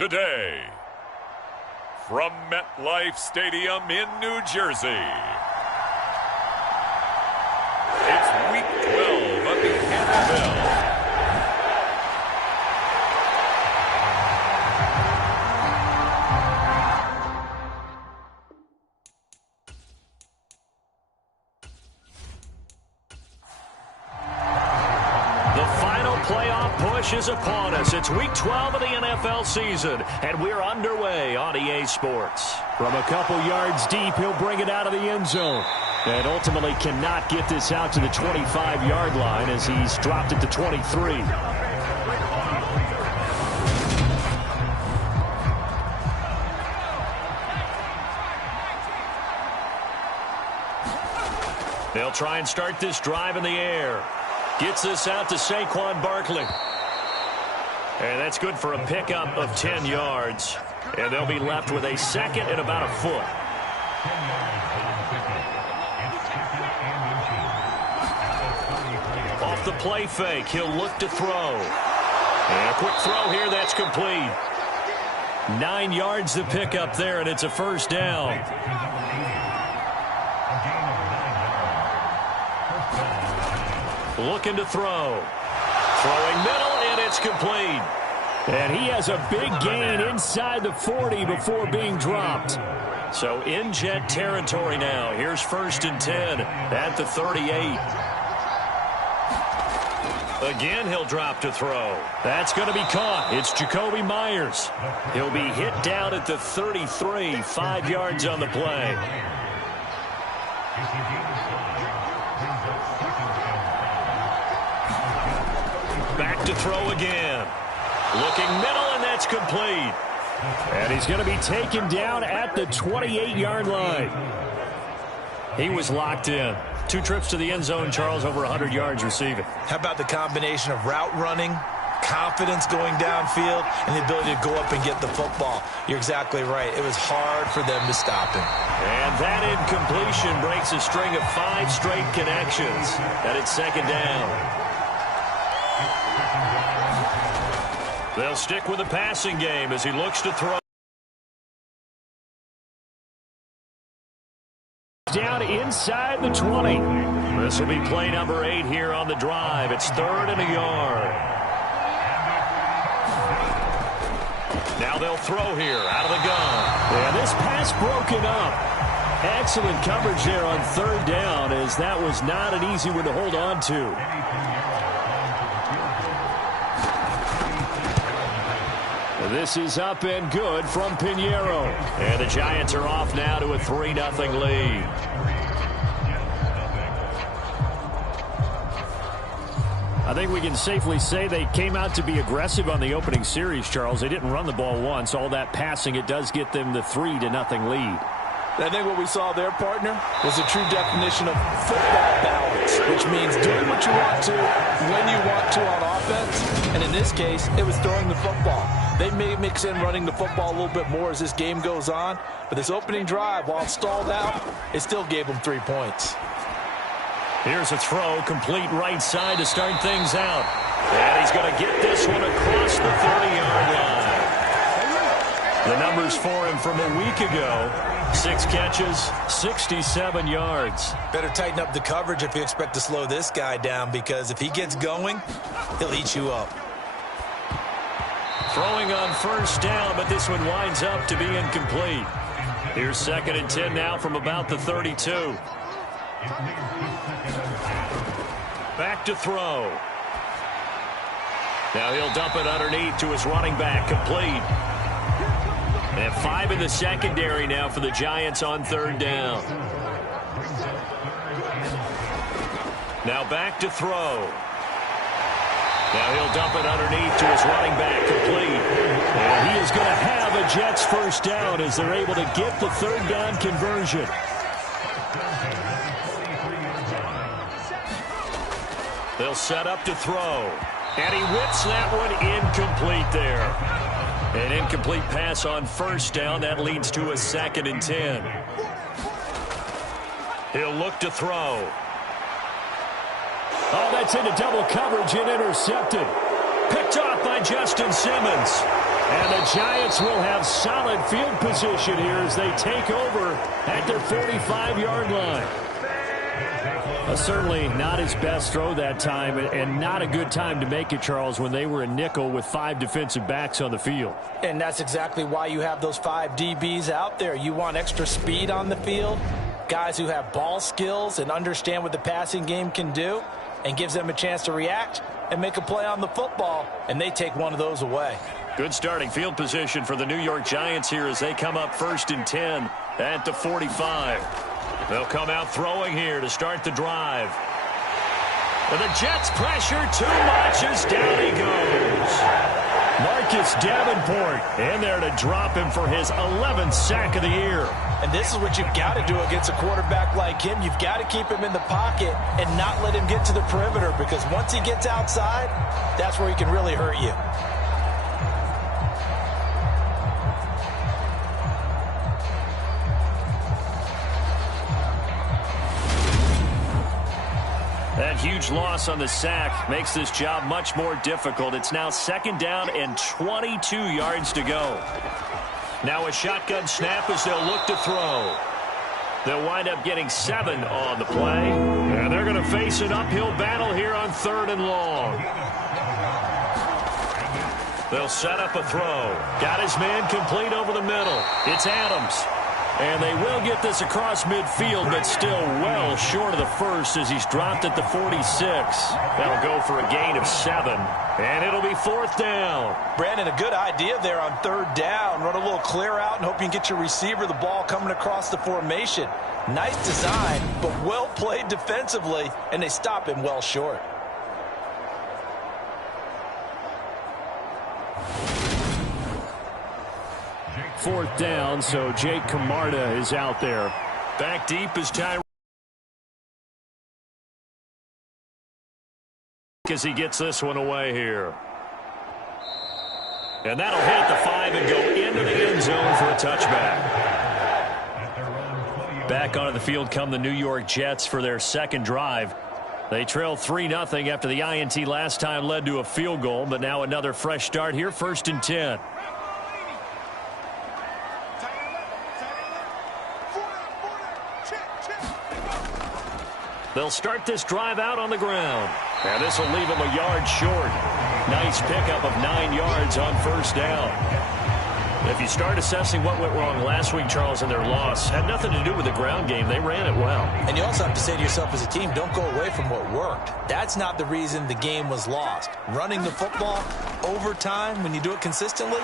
today, from MetLife Stadium in New Jersey, it's Week 12 of the NFL. Playoff push is upon us. It's Week 12 of the NFL season, and we're underway on EA Sports. From a couple yards deep, he'll bring it out of the end zone. And ultimately cannot get this out to the 25-yard line as he's dropped it to 23. They'll try and start this drive in the air. Gets this out to Saquon Barkley. And that's good for a pickup of 10 yards. And they'll be left with a second and about a foot. Off the play fake, he'll look to throw. And a quick throw here, that's complete. 9 yards to pick up there, and it's a first down. Looking to throw. Throwing middle, and it's complete. And he has a big gain inside the 40 before being dropped. So in jet territory now. Here's 1st and 10 at the 38. Again, he'll drop to throw. That's going to be caught. It's Jacoby Myers. He'll be hit down at the 33, 5 yards on the play. Back to throw again. Looking middle, and that's complete. And he's going to be taken down at the 28-yard line. He was locked in. 2 trips to the end zone, Charles, over 100 yards receiving. How about the combination of route running, confidence going downfield, and the ability to go up and get the football? You're exactly right. It was hard for them to stop him. And that incompletion breaks a string of 5 straight connections. And it's 2nd down. They'll stick with the passing game as he looks to throw. Down inside the 20. This will be play number 8 here on the drive. It's 3rd and a yard. Now they'll throw here out of the gun. Yeah, this pass broken up. Excellent coverage there on 3rd down, as that was not an easy one to hold on to. This is up and good from Pinheiro. And the Giants are off now to a 3-0 lead. I think we can safely say they came out to be aggressive on the opening series, Charles. They didn't run the ball once. All that passing, it does get them the 3-0 lead. I think what we saw there, partner, was a true definition of football balance, which means doing what you want to, when you want to on offense. And in this case, it was throwing the football. They may mix in running the football a little bit more as this game goes on. But this opening drive, while it stalled out, it still gave them 3 points. Here's a throw, complete right side to start things out. And he's going to get this one across the 30-yard line. The numbers for him from a week ago: 6 catches, 67 yards. Better tighten up the coverage if you expect to slow this guy down, because if he gets going, he'll eat you up. Throwing on 1st down, but this one winds up to be incomplete. Here's 2nd and 10 now from about the 32. Back to throw. Now he'll dump it underneath to his running back, complete. And 5 in the secondary now for the Giants on 3rd down. Now back to throw. Now he'll dump it underneath to his running back, complete. And he is going to have a Jets 1st down as they're able to get the 3rd down conversion. They'll set up to throw. And he whips that one incomplete there. An incomplete pass on 1st down. That leads to a 2nd and 10. He'll look to throw. Oh, that's into double coverage and intercepted. Picked Picked off by Justin Simmons. And the Giants will have solid field position here as they take over at their 45-yard line. Certainly not his best throw that time, and not a good time to make it, Charles, when they were in nickel with 5 defensive backs on the field. And that's exactly why you have those 5 DBs out there. You want extra speed on the field, guys who have ball skills and understand what the passing game can do, and gives them a chance to react and make a play on the football, and they take one of those away. Good starting field position for the New York Giants here as they come up 1st and 10 at the 45. They'll come out throwing here to start the drive. And the Jets pressure too much as down he goes. Marcus Davenport in there to drop him for his 11th sack of the year. And this is what you've got to do against a quarterback like him. You've got to keep him in the pocket and not let him get to the perimeter, because once he gets outside, that's where he can really hurt you. That huge loss on the sack makes this job much more difficult. It's now 2nd down and 22 yards to go. Now a shotgun snap as they'll look to throw. They'll wind up getting 7 on the play. And they're going to face an uphill battle here on 3rd and long. They'll set up a throw. Got his man complete over the middle. It's Adams. And they will get this across midfield, but still well short of the first as he's dropped at the 46. That'll go for a gain of 7, and it'll be 4th down. Brandon, a good idea there on 3rd down. Run a little clear out and hope you can get your receiver the ball coming across the formation. Nice design, but well played defensively, and they stop him well short. Fourth down, so Jake Camarda is out there. Back deep is Tyree as he gets this one away here. And that'll hit the 5 and go into the end zone for a touchback. Back onto the field come the New York Jets for their 2nd drive. They trail 3-0 after the INT last time led to a field goal, but now another fresh start here, 1st and 10. They'll start this drive out on the ground. And this will leave them a yard short. Nice pickup of 9 yards on 1st down. If you start assessing what went wrong last week, Charles, in their loss, had nothing to do with the ground game. They ran it well. And you also have to say to yourself as a team, don't go away from what worked. That's not the reason the game was lost. Running the football over time, when you do it consistently,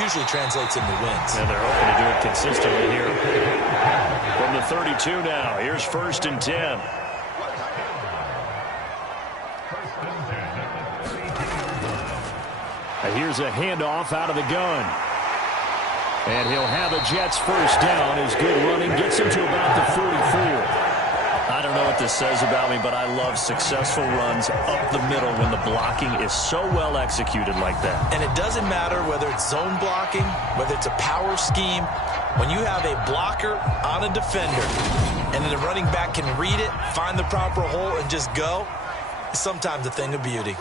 usually translates into wins. And they're hoping to do it consistently here. From the 32 now, here's 1st and 10. Here's a handoff out of the gun. And he'll have a Jets 1st down. His good running gets him to about the 44. I don't know what this says about me, but I love successful runs up the middle when the blocking is so well executed like that. And it doesn't matter whether it's zone blocking, whether it's a power scheme. When you have a blocker on a defender, and then the running back can read it, find the proper hole, and just go, it's sometimes a thing of beauty.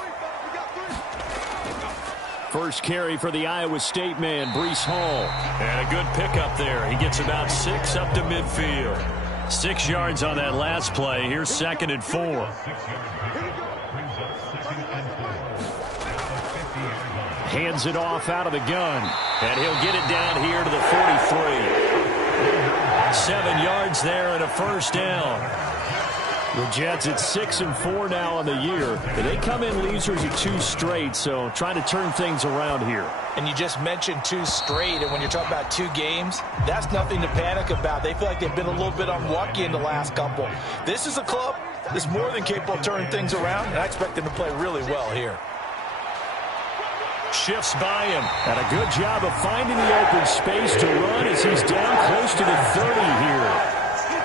First carry for the Iowa State man, Breece Hall. And a good pickup there. He gets about 6 up to midfield. 6 yards on that last play. Here's 2nd and 4. Hands it off out of the gun. And he'll get it down here to the 43. 7 yards there and a 1st down. The Jets at 6-4 now on the year. They come in losers of 2 straight, so trying to turn things around here. And you just mentioned 2 straight, and when you're talking about 2 games, that's nothing to panic about. They feel like they've been a little bit unlucky in the last couple. This is a club that's more than capable of turning things around, and I expect them to play really well here. Shifts by him. And a good job of finding the open space to run as he's down close to the 30 here.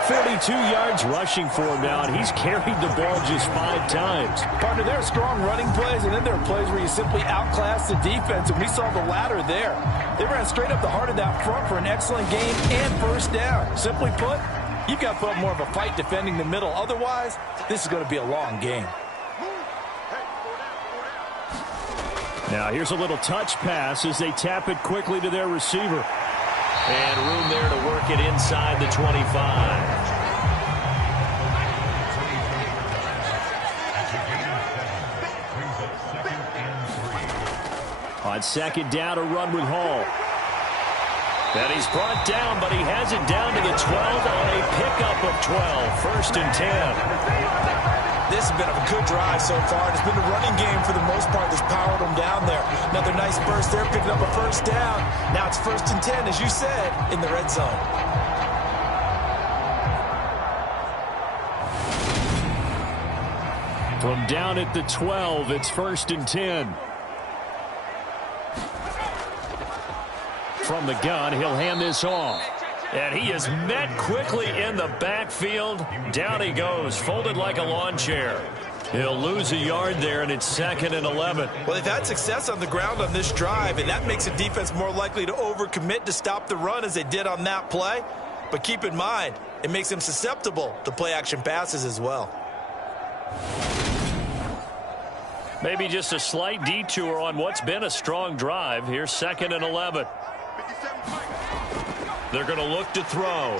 42 yards rushing for him now, and he's carried the ball just 5 times. Partner, there are strong running plays, and then there are plays where you simply outclass the defense, and we saw the latter there. They ran straight up the heart of that front for an excellent game and 1st down. Simply put, you've got to put up more of a fight defending the middle. Otherwise, this is going to be a long game. Now here's a little touch pass as they tap it quickly to their receiver. And room there to work it inside the 25. On second down, a run with Hall. And he's brought down, but he has it down to the 12 on a pickup of 12. First and 10. This has been a good drive so far. It's been a running game for the most part that's powered them down there. Another nice burst there, picking up a first down. Now it's first and 10, as you said, in the red zone. From down at the 12, it's first and 10. From the gun, he'll hand this off. And he is met quickly in the backfield. Down he goes, folded like a lawn chair. He'll lose a yard there, and it's second and 11. Well, they've had success on the ground on this drive, and that makes the defense more likely to overcommit to stop the run as they did on that play. But keep in mind, it makes them susceptible to play-action passes as well. Maybe just a slight detour on what's been a strong drive. Here's second and 11. They're going to look to throw.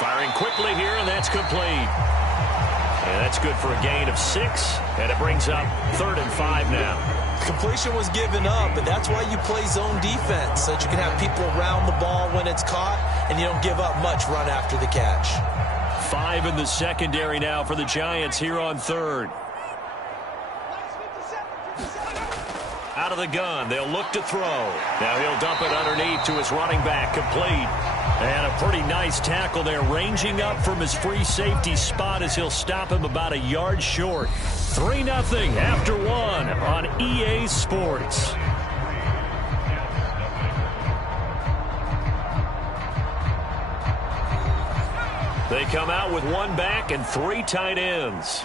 Firing quickly here, and that's complete. And that's good for a gain of 6, and it brings up 3rd and 5 now. Completion was given up, and that's why you play zone defense, so that you can have people around the ball when it's caught, and you don't give up much run after the catch. 5 in the secondary now for the Giants here on 3rd. Out of the gun, they'll look to throw. Now he'll dump it underneath to his running back, complete. And a pretty nice tackle there, ranging up from his free safety spot as he'll stop him about a yard short. 3-0 after 1 on EA Sports. They come out with 1 back and 3 tight ends.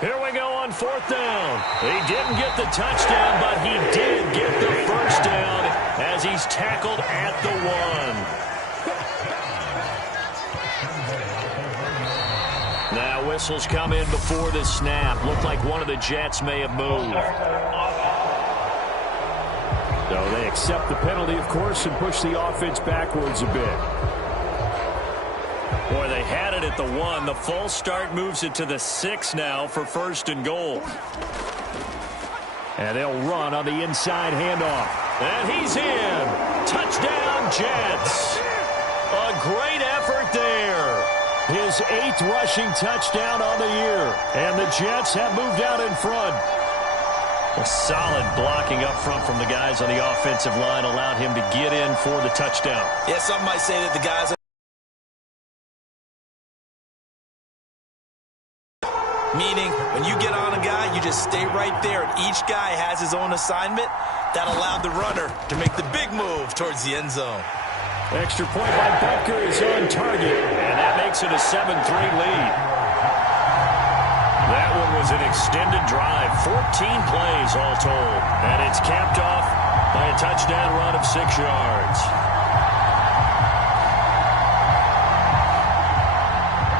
Here we go on 4th down. He didn't get the touchdown, but he did get the first down as he's tackled at the 1. Now whistles come in before the snap. Looked like one of the Jets may have moved. So they accept the penalty, of course, and push the offense backwards a bit. Boy, they had it at the 1. The false start moves it to the 6 now for 1st and goal. And they'll run on the inside handoff. And he's in. Touchdown, Jets. A great effort there. His 8th rushing touchdown on the year. And the Jets have moved out in front. A solid blocking up front from the guys on the offensive line allowed him to get in for the touchdown. Yeah, some might say that the guys... Meaning, when you get on a guy, you just stay right there, and each guy has his own assignment. That allowed the runner to make the big move towards the end zone. Extra point by Butker is on target, and that makes it a 7-3 lead. That one was an extended drive, 14 plays all told, and it's capped off by a touchdown run of 6 yards.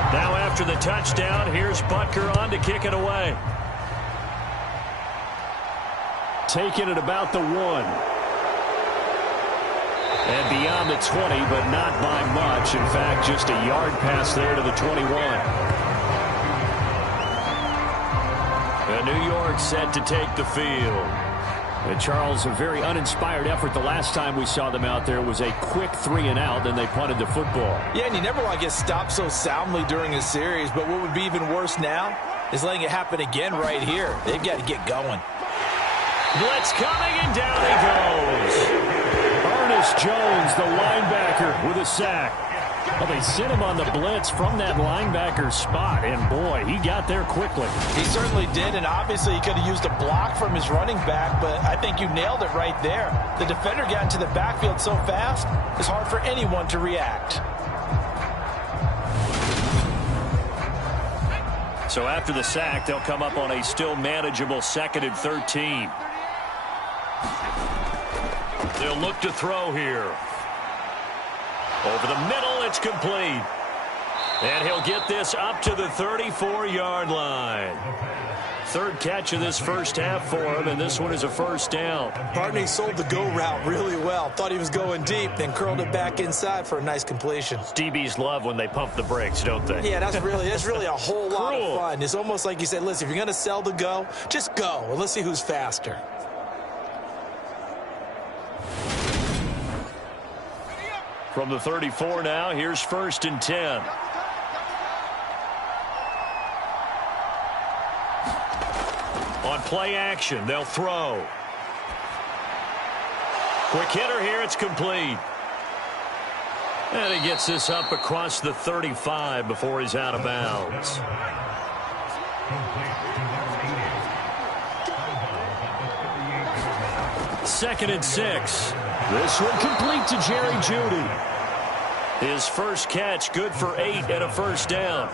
Now after the touchdown, here's Butker on to kick it away. Taking it about the 1. And beyond the 20, but not by much. In fact, just a yard pass there to the 21. And New York set to take the field. And Charles, a very uninspired effort. The last time we saw them out there was a quick 3-and-out, then they punted the football. Yeah, and you never want to get stopped so soundly during a series, but what would be even worse now is letting it happen again right here. They've got to get going. Blitz coming, and down he goes. Ernest Jones, the linebacker, with a sack. Well, they sent him on the blitz from that linebacker spot, and boy, he got there quickly. He certainly did, and obviously he could have used a block from his running back, but I think you nailed it right there. The defender got into the backfield so fast, it's hard for anyone to react. So after the sack, they'll come up on a still manageable 2nd and 13. They'll look to throw here. Over the middle, it's complete. And he'll get this up to the 34-yard line. Third catch of this first half for him, and this one is a first down. Partner, he sold the go route really well. Thought he was going deep, then curled it back inside for a nice completion. DBs love when they pump the brakes, don't they? Yeah, that's really a whole lot of fun. It's almost like you said, listen, if you're going to sell the go, just go, and let's see who's faster. From the 34 now, here's 1st and 10. On play action, they'll throw. Quick hitter here, it's complete. And he gets this up across the 35 before he's out of bounds. Second and 6. This one complete to Jerry Jeudy. His first catch, good for 8 and a first down.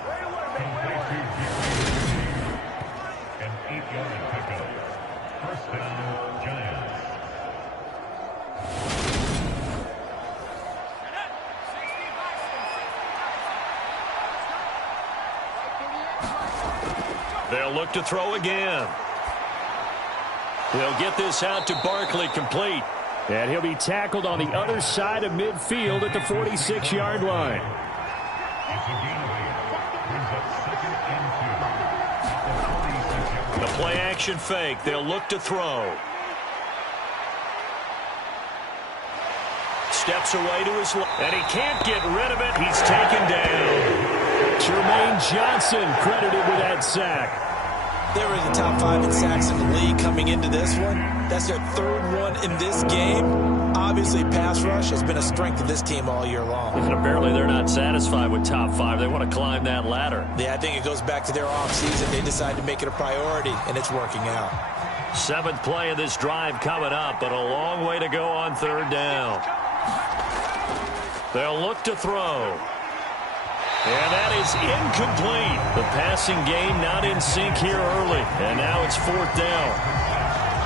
They'll look to throw again. They'll get this out to Barkley, complete. And he'll be tackled on the other side of midfield at the 46-yard line. The play-action fake. They'll look to throw. Steps away to his left, and he can't get rid of it. He's taken down. Jermaine Johnson credited with that sack. They were in the top 5 in sacks in the league coming into this one. That's their 3rd one in this game. Obviously, pass rush has been a strength of this team all year long. And apparently they're not satisfied with top 5. They want to climb that ladder. Yeah, I think it goes back to their offseason. They decided to make it a priority, and it's working out. 7th play of this drive coming up, but a long way to go on 3rd down. They'll look to throw. And that is incomplete. The passing game not in sync here early. And now it's 4th down.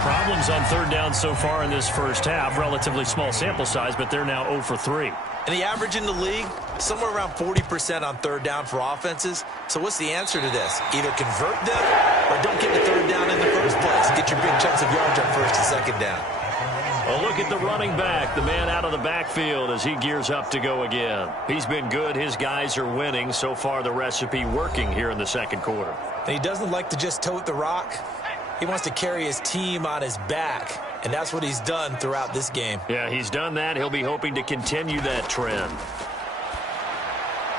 Problems on 3rd down so far in this first half. Relatively small sample size, but they're now 0 for 3. And the average in the league, somewhere around 40% on 3rd down for offenses. So what's the answer to this? Either convert them or don't get the 3rd down in the first place. Get your big chunks of yards on 1st and 2nd down. A look at the running back, the man out of the backfield as he gears up to go again. He's been good. His guys are winning. So far, the recipe working here in the 2nd quarter. And he doesn't like to just tote the rock. He wants to carry his team on his back, and that's what he's done throughout this game. Yeah, he's done that. He'll be hoping to continue that trend.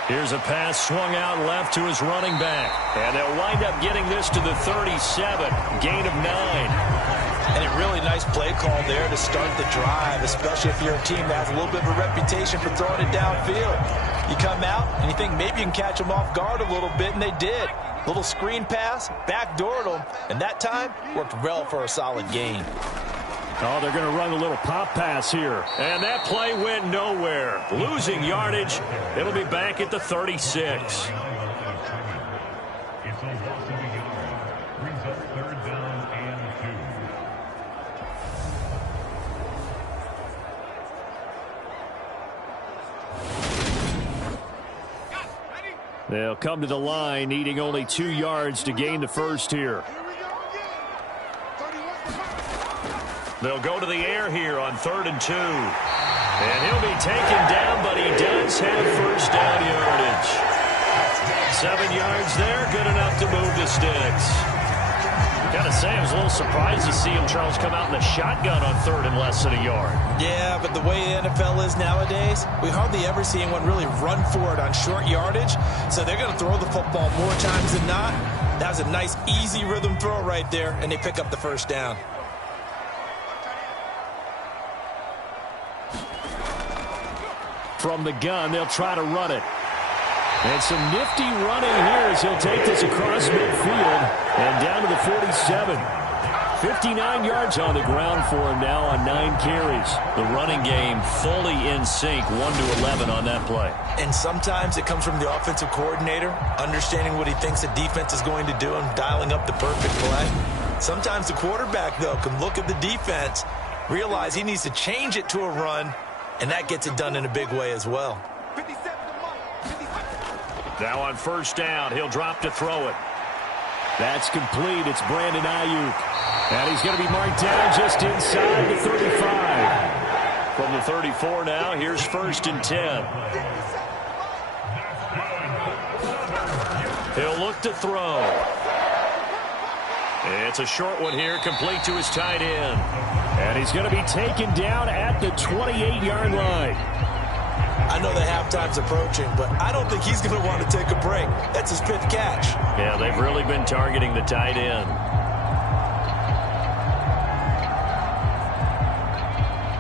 Here's a pass swung out left to his running back. And they'll wind up getting this to the 37, gain of 9. And a really nice play call there to start the drive, especially if you're a team that has a little bit of a reputation for throwing it downfield. You come out and you think maybe you can catch them off guard a little bit, and they did. Little screen pass, backdoored them, and that time worked well for a solid gain. Oh, they're going to run a little pop pass here. And that play went nowhere. Losing yardage. It'll be back at the 36. They'll come to the line, needing only 2 yards to gain the first here. They'll go to the air here on 3rd and 2. And he'll be taken down, but he does have first down yardage. 7 yards there, good enough to move the sticks. Gotta say, I was a little surprised to see him, Charles, come out in the shotgun on 3rd and less than a yard. Yeah, but the way the NFL is nowadays, we hardly ever see anyone really run for it on short yardage. So they're going to throw the football more times than not. That was a nice, easy rhythm throw right there, and they pick up the first down. From the gun, they'll try to run it. And some nifty running here as he'll take this across midfield and down to the 47. 59 yards on the ground for him now on 9 carries. The running game fully in sync, 1-11 on that play. And sometimes it comes from the offensive coordinator, understanding what he thinks the defense is going to do and dialing up the perfect play. Sometimes the quarterback, though, can look at the defense, realize he needs to change it to a run, and that gets it done in a big way as well. Now on first down, he'll drop to throw it. That's complete. It's Brandon Ayuk. And he's going to be marked down just inside the 35. From the 34 now, here's 1st and 10. He'll look to throw. It's a short one here, complete to his tight end. And he's going to be taken down at the 28-yard line. I know the halftime's approaching, but I don't think he's going to want to take a break. That's his 5th catch. Yeah, they've really been targeting the tight end.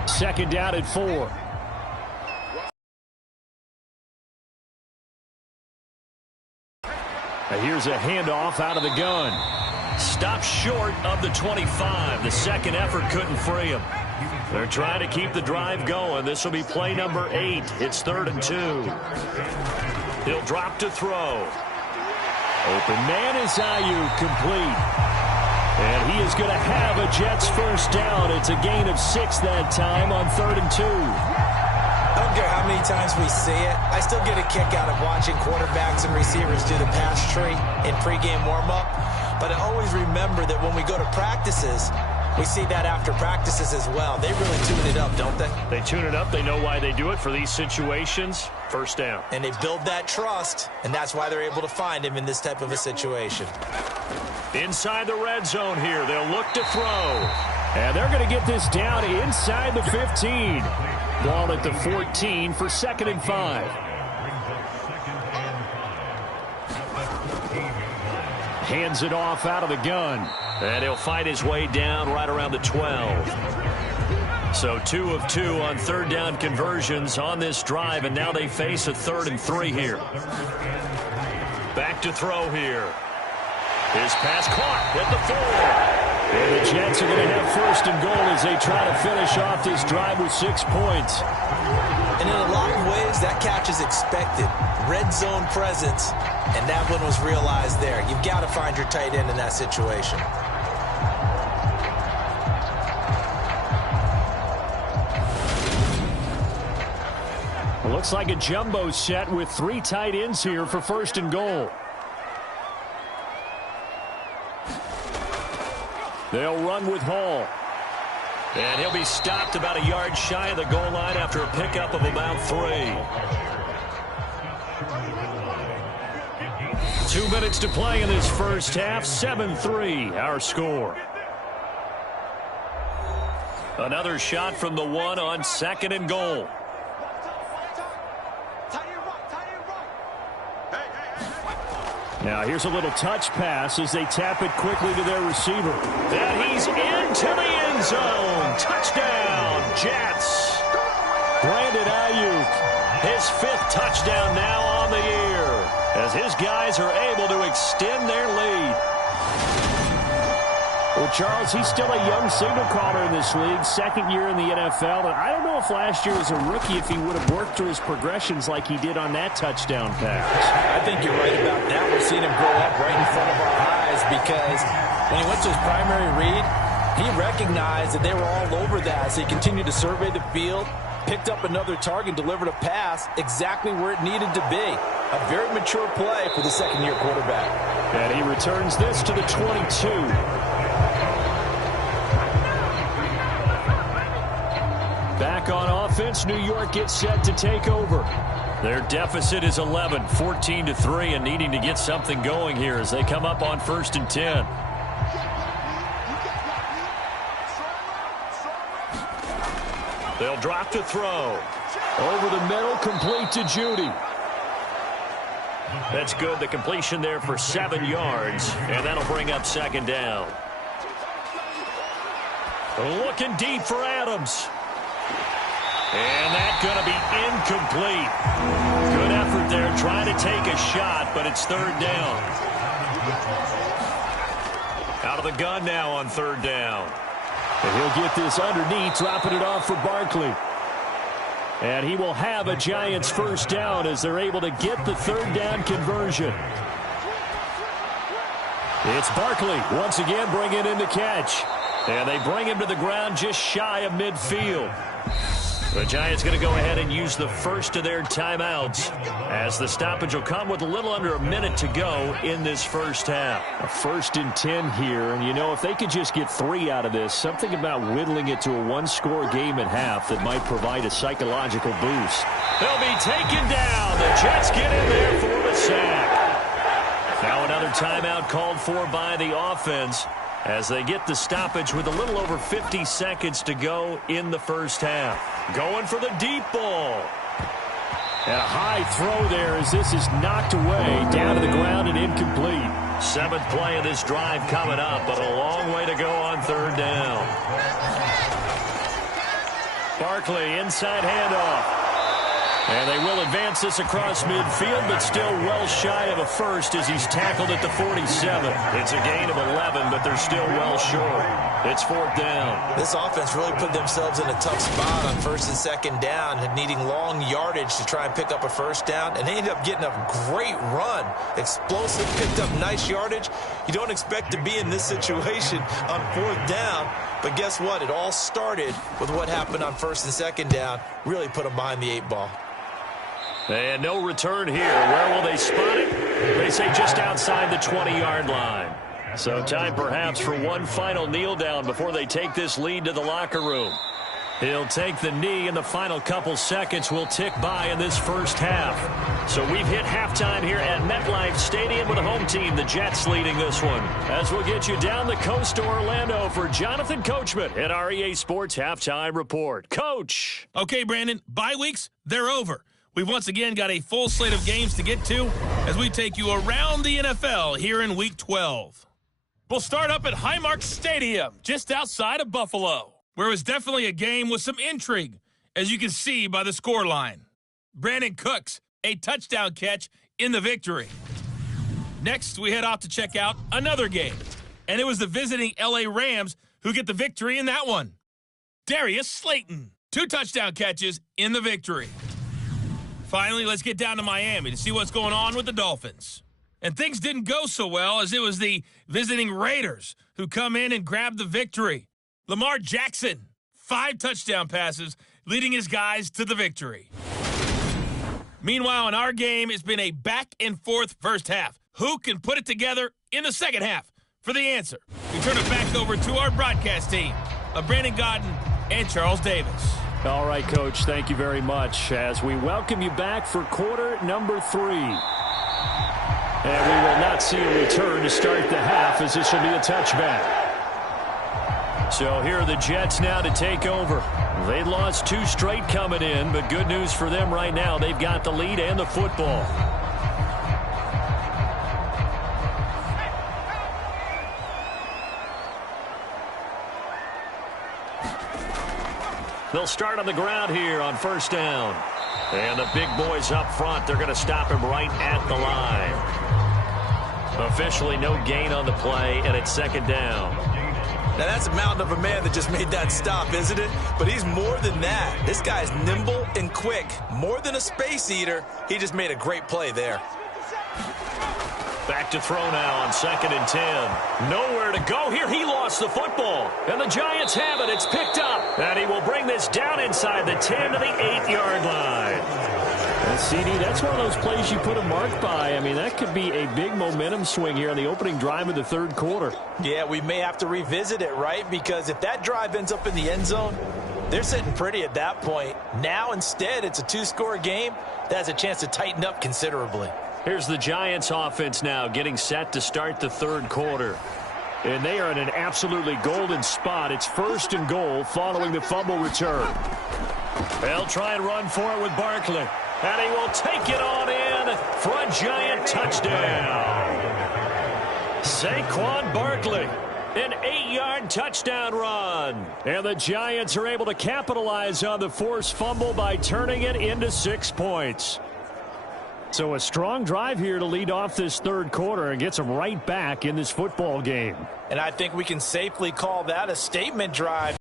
Second down at 4. Here's a handoff out of the gun. Stopped short of the 25. The second effort couldn't free him. They're trying to keep the drive going. This will be play number 8. It's 3rd and 2. He'll drop to throw. Open man is Ayuk, complete. And he is going to have a Jets first down. It's a gain of 6 that time on 3rd and 2. I don't care how many times we see it. I still get a kick out of watching quarterbacks and receivers do the pass tree in pregame warm-up. But I always remember that when we go to practices, we see that after practices as well. They really tune it up, don't they? They tune it up. They know why they do it for these situations. First down. And they build that trust, and that's why they're able to find him in this type of a situation. Inside the red zone here. They'll look to throw. And they're going to get this down inside the 15. Ball at the 14 for 2nd and 5. Hands it off out of the gun. And he'll fight his way down right around the 12. So 2 of 2 on 3rd down conversions on this drive, and now they face a 3rd and 3 here. Back to throw here. His pass caught at the 4. And the Jets are going to have 1st and goal as they try to finish off this drive with 6 points. And in a lot of ways, that catch is expected. Red zone presence, and that one was realized there. You've got to find your tight end in that situation. It looks like a jumbo set with 3 tight ends here for 1st and goal. They'll run with Hall. And he'll be stopped about a yard shy of the goal line after a pickup of about 3. 2 minutes to play in this first half. 7-3, our score. Another shot from the 1 on 2nd and goal. Now here's a little touch pass as they tap it quickly to their receiver. And he's into the end zone. Touchdown, Jets. Brandon Ayuk. His 5th touchdown now on the year, as his guys are able to extend their lead. Well, Charles, he's still a young signal caller in this league, 2nd year in the NFL. And I don't know if last year as a rookie if he would have worked through his progressions like he did on that touchdown pass. I think you're right about that. We're seeing him grow up right in front of our eyes because when he went to his primary read, he recognized that they were all over that. So he continued to survey the field, picked up another target, delivered a pass exactly where it needed to be. A very mature play for the 2nd-year quarterback. And he returns this to the 22. Back on offense, New York gets set to take over. Their deficit is 11, 14-3, and needing to get something going here as they come up on 1st and 10. They'll drop to throw. Over the middle, complete to Judy. That's good. The completion there for 7 yards, and that'll bring up 2nd down. Looking deep for Adams. And that's going to be incomplete. Good effort there trying to take a shot, but it's 3rd down. Out of the gun now on 3rd down. And he'll get this underneath, dropping it off for Barkley. And he will have a Giants first down as they're able to get the 3rd down conversion. It's Barkley once again bringing in the catch. And they bring him to the ground just shy of midfield. The Giants going to go ahead and use the first of their timeouts, as the stoppage will come with a little under a minute to go in this first half. A 1st and 10 here, and you know, if they could just get 3 out of this, something about whittling it to a one-score game at half that might provide a psychological boost. They'll be taken down. The Jets get in there for the sack. Now another timeout called for by the offense, as they get the stoppage with a little over 50 seconds to go in the first half. Going for the deep ball. And a high throw there as this is knocked away, down to the ground and incomplete. 7th play of this drive coming up, but a long way to go on 3rd down. Barkley, inside handoff. And they will advance this across midfield, but still well shy of a first as he's tackled at the 47. It's a gain of 11, but they're still well short. It's 4th down. This offense really put themselves in a tough spot on 1st and 2nd down, and needing long yardage to try and pick up a 1st down, and they ended up getting a great run. Explosive, picked up nice yardage. You don't expect to be in this situation on 4th down, but guess what? It all started with what happened on 1st and 2nd down. Really put them behind the 8 ball. And no return here. Where will they spot it? They say just outside the 20-yard line. So time perhaps for one final kneel down before they take this lead to the locker room. He'll take the knee, and the final couple seconds will tick by in this first half. So we've hit halftime here at MetLife Stadium with a home team, the Jets, leading this one. As we'll get you down the coast to Orlando for Jonathan Coachman at our EA Sports Halftime Report. Coach. Okay, Brandon, bye weeks, they're over. We've once again got a full slate of games to get to as we take you around the NFL here in Week 12. We'll start up at Highmark Stadium, just outside of Buffalo, where it was definitely a game with some intrigue, as you can see by the scoreline. Brandon Cooks, a touchdown catch in the victory. Next, we head off to check out another game, and it was the visiting L.A. Rams who get the victory in that one. Darius Slayton, 2 touchdown catches in the victory. Finally, let's get down to Miami to see what's going on with the Dolphins. And things didn't go so well, as it was the visiting Raiders who come in and grab the victory. Lamar Jackson, 5 touchdown passes, leading his guys to the victory. Meanwhile, in our game, it's been a back-and-forth first half. Who can put it together in the second half? For the answer, we turn it back over to our broadcast team of Brandon Gaudin and Charles Davis. All right, Coach, thank you very much as we welcome you back for quarter number 3. And we will not see a return to start the half, as this will be a touchback. So here are the Jets now to take over. They lost 2 straight coming in, but good news for them right now. They've got the lead and the football. They'll start on the ground here on 1st down. And the big boys up front, they're going to stop him right at the line. Officially no gain on the play, and it's 2nd down. Now, that's a mountain of a man that just made that stop, isn't it? But he's more than that. This guy's nimble and quick. More than a space eater, he just made a great play there. Back to throw now on 2nd and 10. Nowhere to go here. He lost the football. And the Giants have it. It's picked up. And he will bring this down inside the 10 to the 8-yard line. And CD, that's one of those plays you put a mark by. I mean, that could be a big momentum swing here on the opening drive of the 3rd quarter. Yeah, we may have to revisit it, right? Because if that drive ends up in the end zone, they're sitting pretty at that point. Now, instead, it's a 2-score game. That has a chance to tighten up considerably. Here's the Giants offense now getting set to start the 3rd quarter. And they are in an absolutely golden spot. It's 1st and goal following the fumble return. They'll try and run for it with Barkley. And he will take it on in for a Giant touchdown. Saquon Barkley, an 8-yard touchdown run. And the Giants are able to capitalize on the forced fumble by turning it into 6 points. So a strong drive here to lead off this 3rd quarter and gets them right back in this football game. And I think we can safely call that a statement drive.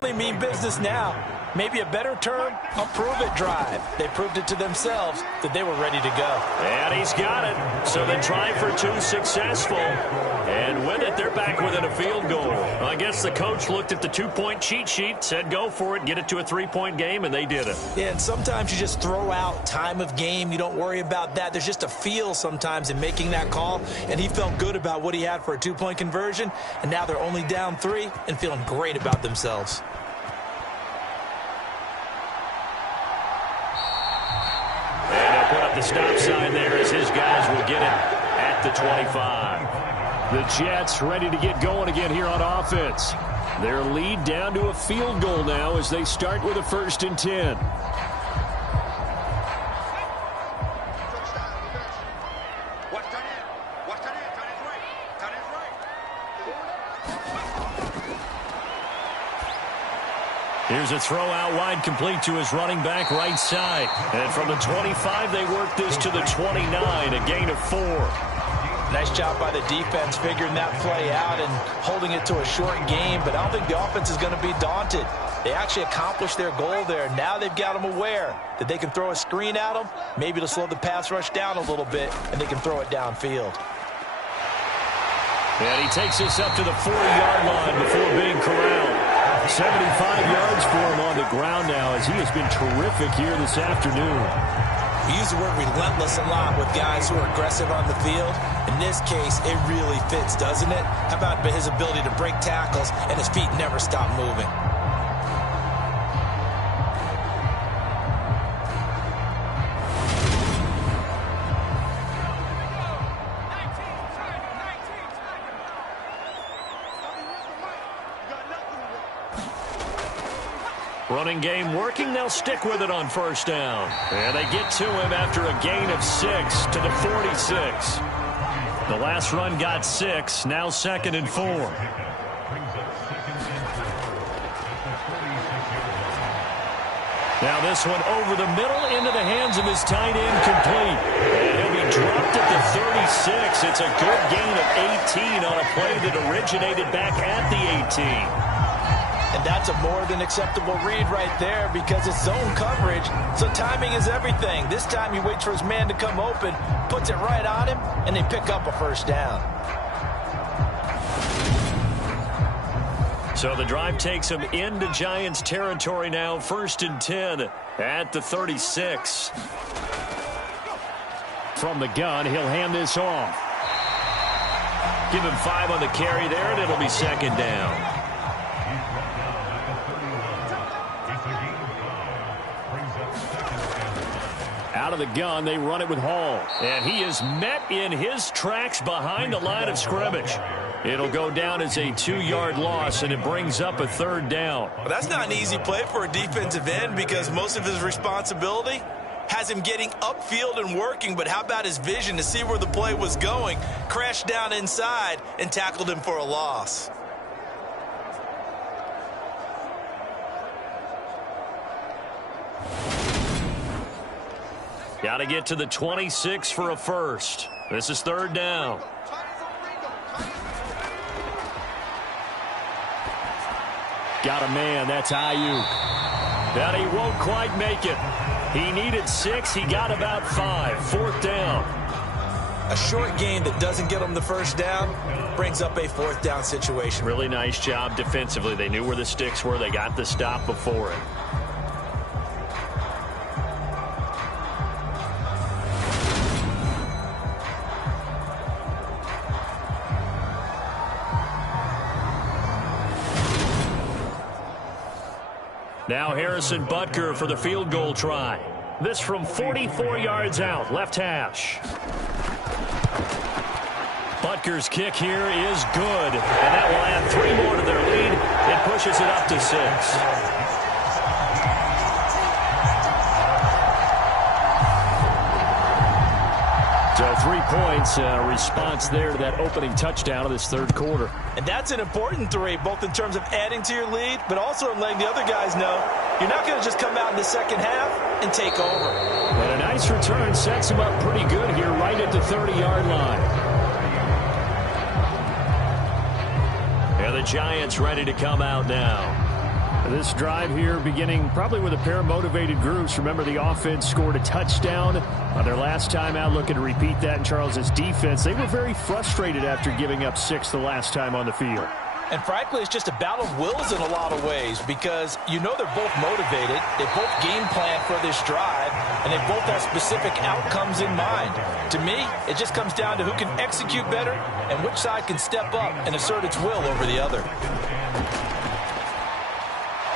They mean business now. Maybe a better term, a prove-it drive. They proved it to themselves that they were ready to go. And he's got it. So the try for two successful. And with it, they're back within a field goal. I guess the coach looked at the two-point cheat sheet, said go for it, get it to a three-point game, and they did it. Yeah, and sometimes you just throw out time of game. You don't worry about that. There's just a feel sometimes in making that call, and he felt good about what he had for a two-point conversion, and now they're only down 3 and feeling great about themselves. And he'll put up the stop sign there as his guys will get it at the 25. The Jets ready to get going again here on offense. Their lead down to a field goal now as they start with a 1st and 10. Here's a throw out wide, complete to his running back right side. And from the 25, they work this to the 29, a gain of 4. Nice job by the defense figuring that play out and holding it to a short game, but I don't think the offense is going to be daunted. They actually accomplished their goal there. Now they've got them aware that they can throw a screen at them, maybe to slow the pass rush down a little bit, and they can throw it downfield. And he takes this up to the 40-yard line before being corralled. 75 yards for him on the ground now as he has been terrific here this afternoon. We use the word relentless a lot with guys who are aggressive on the field. In this case, it really fits, doesn't it? How about his ability to break tackles and his feet never stop moving? Running game working. They'll stick with it on 1st down. And they get to him after a gain of 6 to the 46. The last run got 6. Now 2nd and 4. Now this one over the middle into the hands of his tight end, complete. And he'll be dropped at the 36. It's a good gain of 18 on a play that originated back at the 18. And that's a more than acceptable read right there because it's zone coverage, so timing is everything. This time he waits for his man to come open, puts it right on him, and they pick up a 1st down. So the drive takes him into Giants territory now, 1st and 10 at the 36. From the gun, he'll hand this off. Give him 5 on the carry there, and it'll be 2nd down. Out of the gun, they run it with Hall. And he is met in his tracks behind the line of scrimmage. It'll go down as a 2-yard loss, and it brings up a 3rd down. Well, that's not an easy play for a defensive end because most of his responsibility has him getting upfield and working, but how about his vision to see where the play was going, crashed down inside, and tackled him for a loss. Got to get to the 26 for a 1st. This is 3rd down. Got a man. That's Ayuk. But he won't quite make it. He needed 6. He got about 5. 4th down. A short gain that doesn't get him the 1st down brings up a 4th down situation. Really nice job defensively. They knew where the sticks were. They got the stop before it. Now Harrison Butker for the field goal try. This from 44 yards out, left hash. Butker's kick here is good, and that will add 3 more to their lead. It pushes it up to 6. So 3 points, response there to that opening touchdown of this 3rd quarter. And that's an important 3, both in terms of adding to your lead, but also in letting the other guys know you're not going to just come out in the 2nd half and take over. But a nice return sets him up pretty good here right at the 30-yard line. And the Giants ready to come out now. This drive here beginning probably with a pair of motivated groups. Remember, the offense scored a touchdown on their last time out, looking to repeat that. In Charles's defense, they were very frustrated after giving up 6 the last time on the field. And frankly, it's just a battle of wills in a lot of ways because you know they're both motivated, they both game plan for this drive, and they both have specific outcomes in mind. To me, it just comes down to who can execute better and which side can step up and assert its will over the other.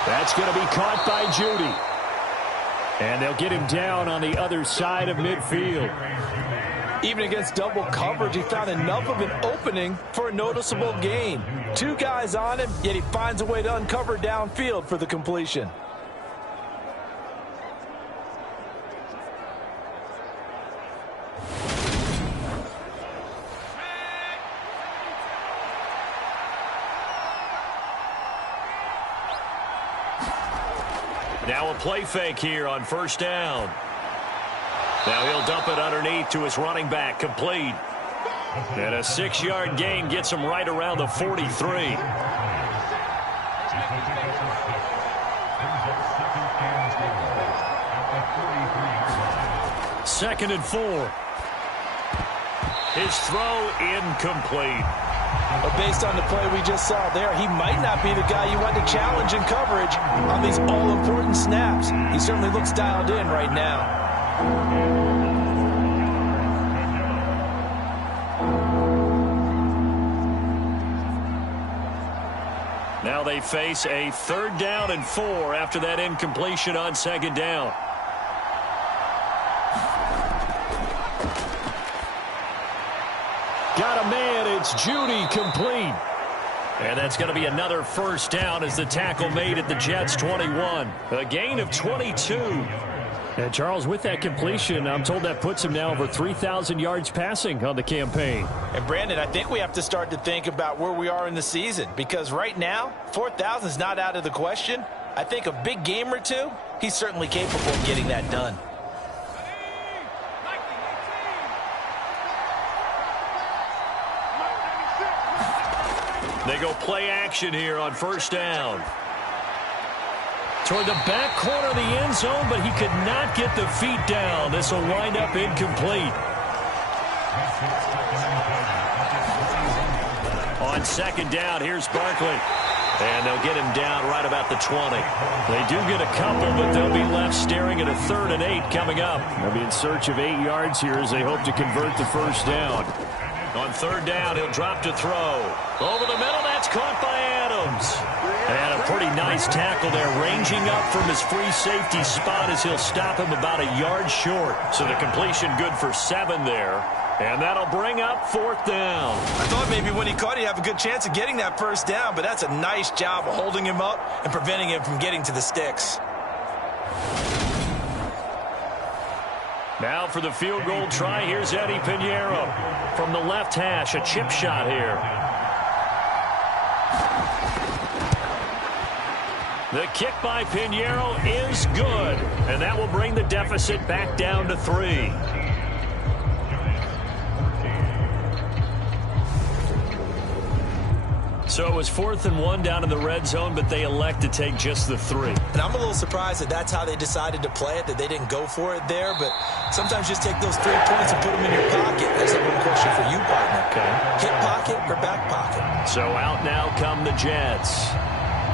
That's going to be caught by Judy. And they'll get him down on the other side of midfield. Even against double coverage, he found enough of an opening for a noticeable gain. 2 guys on him, yet he finds a way to uncover downfield for the completion. Now a play fake here on first down. Now he'll dump it underneath to his running back, complete. And a 6-yard gain gets him right around the 43. Second and 4. His throw incomplete. But based on the play we just saw there, he might not be the guy you want to challenge in coverage on these all-important snaps. He certainly looks dialed in right now. Now they face a 3rd down and 4 after that incompletion on 2nd down. Got a man, it's Judy, complete. And that's going to be another first down as the tackle made at the Jets' 21. A gain of 22. And Charles, with that completion, I'm told that puts him now over 3,000 yards passing on the campaign. And Brandon, I think we have to start to think about where we are in the season, because right now, 4,000 is not out of the question. I think a big game or two, he's certainly capable of getting that done. They go play action here on first down. Toward the back corner of the end zone, but he could not get the feet down. This will wind up incomplete. On 2nd down, here's Barkley. And they'll get him down right about the 20. They do get a couple, but they'll be left staring at a 3rd and 8 coming up. They'll be in search of 8 yards here as they hope to convert the first down. On 3rd down, he'll drop to throw. Over the middle, that's caught by Adams. And a pretty nice tackle there, ranging up from his free safety spot as he'll stop him about a yard short. So the completion good for 7 there. And that'll bring up 4th down. I thought maybe when he caught it, he'd have a good chance of getting that first down, but that's a nice job of holding him up and preventing him from getting to the sticks. Now for the field goal try, here's Eddie Pinheiro. From the left hash, a chip shot here. The kick by Pinheiro is good, and that will bring the deficit back down to 3. So it was 4th and 1 down in the red zone, but they elect to take just the 3. And I'm a little surprised that that's how they decided to play it, that they didn't go for it there. But sometimes just take those 3 points and put them in your pocket. That's a one question for you, partner. Okay. Hip pocket or back pocket? So out now come the Jets.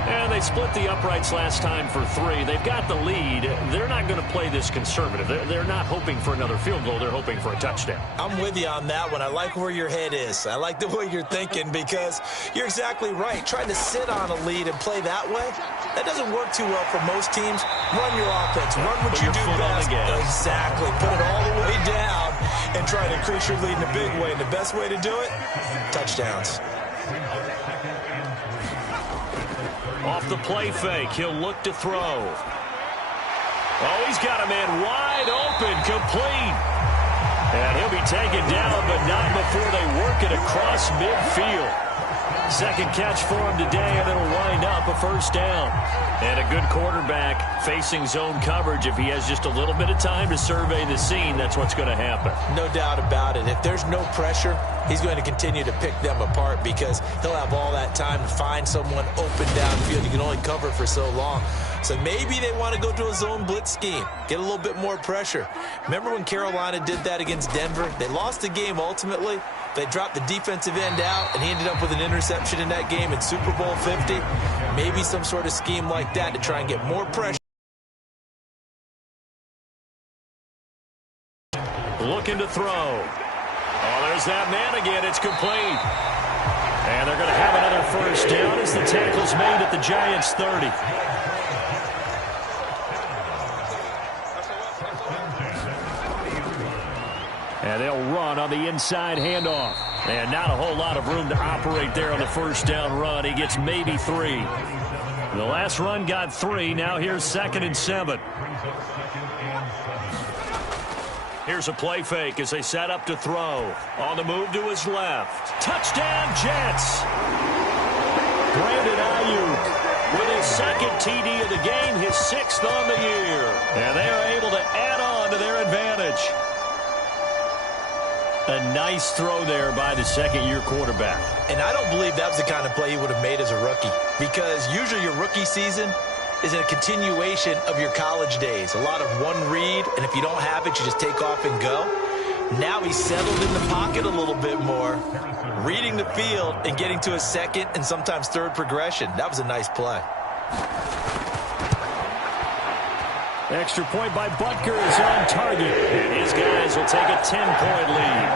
And they split the uprights last time for 3. They've got the lead. They're not going to play this conservative. They're not hoping for another field goal. They're hoping for a touchdown. I'm with you on that one. I like where your head is. I like the way you're thinking because you're exactly right. Trying to sit on a lead and play that way, that doesn't work too well for most teams. Run your offense. Run what you do best. Exactly. Put it all the way down and try to increase your lead in a big way. And the best way to do it, touchdowns. Off the play fake, he'll look to throw. Oh, he's got a man wide open, complete. And he'll be taken down, but not before they work it across midfield. Second catch for him today, and it'll wind up a first down. And a good quarterback facing zone coverage. If he has just a little bit of time to survey the scene, that's what's going to happen. No doubt about it. If there's no pressure, he's going to continue to pick them apart because he'll have all that time to find someone open downfield. You can only cover for so long. So maybe they want to go to a zone blitz scheme, get a little bit more pressure. Remember when Carolina did that against Denver? They lost the game ultimately. They dropped the defensive end out, and he ended up with an interception in that game in Super Bowl 50. Maybe some sort of scheme like that to try and get more pressure. Looking to throw. Oh, there's that man again. It's complete. And they're going to have another first down as the tackle's made at the Giants' 30. And they'll run on the inside handoff. And not a whole lot of room to operate there on the first down run. He gets maybe 3. The last run got 3. Now here's 2nd and 7. Here's a play fake as they set up to throw. On the move to his left. Touchdown, Jets. Brandon Ayuk with his 2nd TD of the game, his 6th on the year. And they are able to add on to their advantage. A nice throw there by the second-year quarterback. And I don't believe that was the kind of play he would have made as a rookie, because usually your rookie season is a continuation of your college days. A lot of one read, and if you don't have it, you just take off and go. Now he's settled in the pocket a little bit more, reading the field and getting to a second and sometimes third progression. That was a nice play. Extra point by Butker is on target. And his guys will take a 10-point lead.